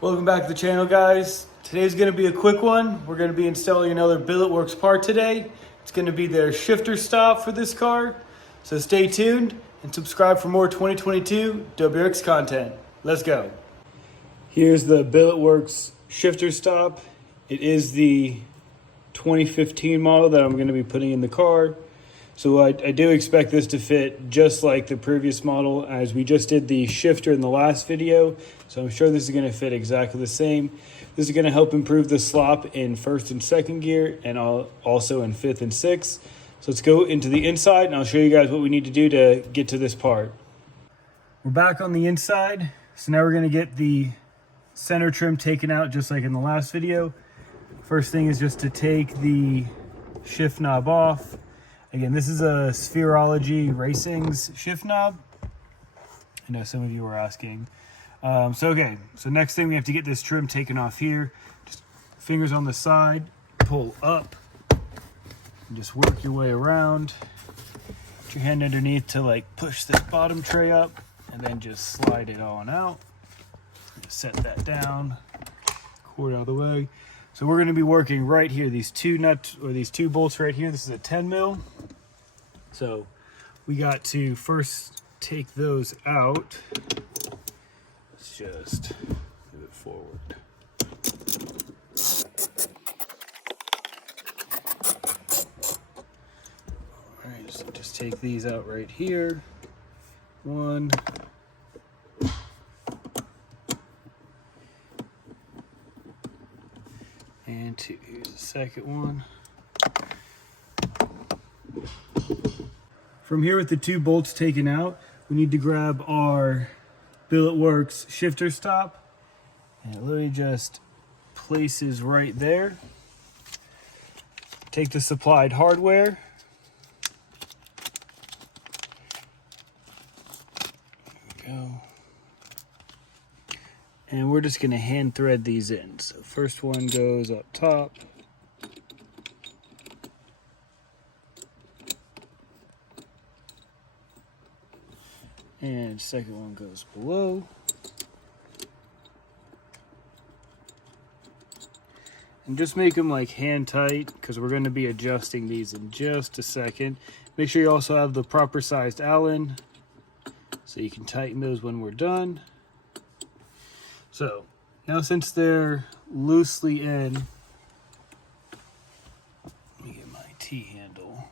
Welcome back to the channel, guys. Today's going to be a quick one. We're going to be installing another Billetworkz part today. It's going to be their shifter stop for this car. So stay tuned and subscribe for more 2022 WRX content. Let's go. Here's the Billetworkz shifter stop. It is the 2015 model that I'm going to be putting in the car. So I do expect this to fit just like the previous model, as we just did the shifter in the last video. So I'm sure this is going to fit exactly the same. This is going to help improve the slop in first and second gear and also in fifth and sixth. So let's go into the inside and I'll show you guys what we need to do to get to this part. We're back on the inside. So now we're going to get the center trim taken out just like in the last video. First thing is just to take the shift knob off. Again, this is a Spherology Racing's shift knob. I know some of you were asking. So next thing we have to get this trim taken off here. Just fingers on the side, pull up, and just work your way around. Put your hand underneath to like push this bottom tray up, and then just slide it on out. Just set that down, cord out of the way. So we're going to be working right here, these two nuts or these two bolts right here. This is a 10 mil. So we got to first take those out. Let's just move it forward. All right, so just take these out right here. One. And two. Here's the second one. From here, with the two bolts taken out, we need to grab our Billetworkz shifter stop, and it literally just places right there. Take the supplied hardware. There we go. And we're just going to hand thread these in. So first one goes up top. And second one goes below. And just make them like hand tight, because we're going to be adjusting these in just a second. Make sure you also have the proper sized Allen, so you can tighten those when we're done. So now, since they're loosely in, let me get my T-handle.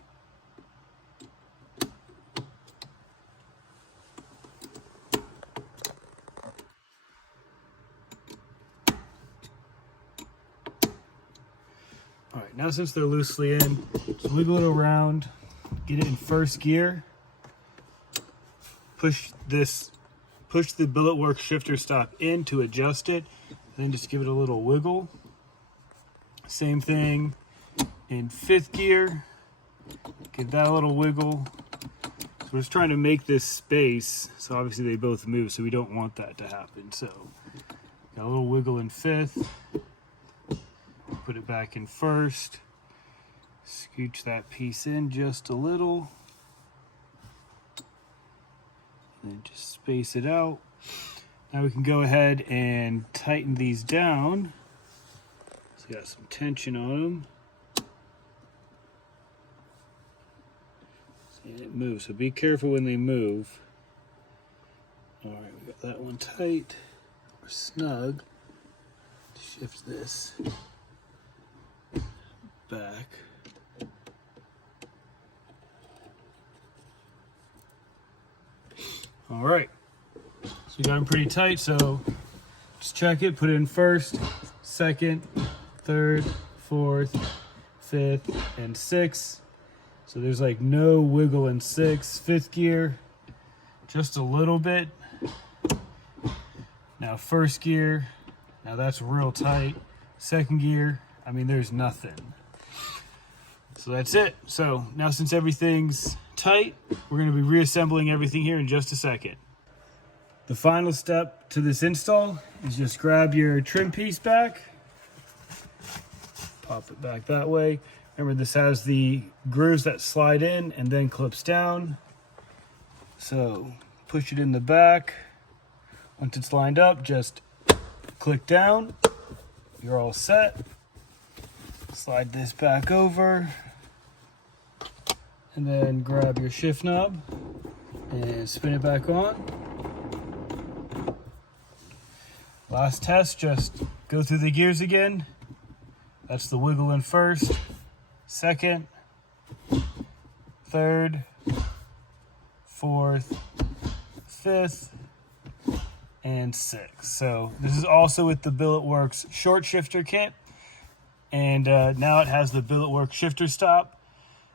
All right, now since they're loosely in, just wiggle it around, get it in first gear, push the Billetworkz shifter stop in to adjust it, then just give it a little wiggle. Same thing in fifth gear, give that a little wiggle. So we're just trying to make this space, so obviously they both move, so we don't want that to happen. So got a little wiggle in fifth, put it back in first, scooch that piece in just a little, and then just space it out. Now we can go ahead and tighten these down. So got some tension on them. And it moves, so be careful when they move. All right, we got that one tight. We're snug. Shift this back. All right, so we got them pretty tight, so just check it, put it in first, second, third, fourth, fifth, and sixth. So there's like no wiggle in sixth. Fifth gear, just a little bit. Now first gear, now that's real tight. Second gear, I mean, there's nothing. So that's it. So now, since everything's tight, we're going to be reassembling everything here in just a second. The final step to this install is just grab your trim piece back, pop it back that way. Remember, this has the grooves that slide in and then clips down. So push it in the back. Once it's lined up, just click down, you're all set. Slide this back over, and then grab your shift knob and spin it back on. Last test, just go through the gears again. That's the wiggle in first, second, third, fourth, fifth, and sixth. So this is also with the Billetworkz short shifter kit. And now it has the Billetworkz shifter stop.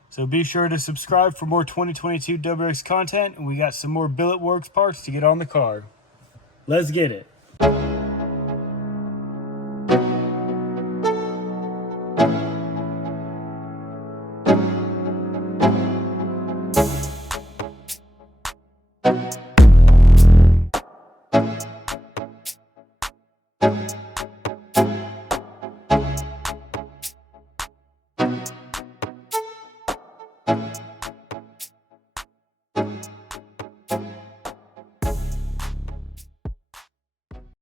So be sure to subscribe for more 2022 WRX content. And we got some more Billetworkz parts to get on the car. Let's get it.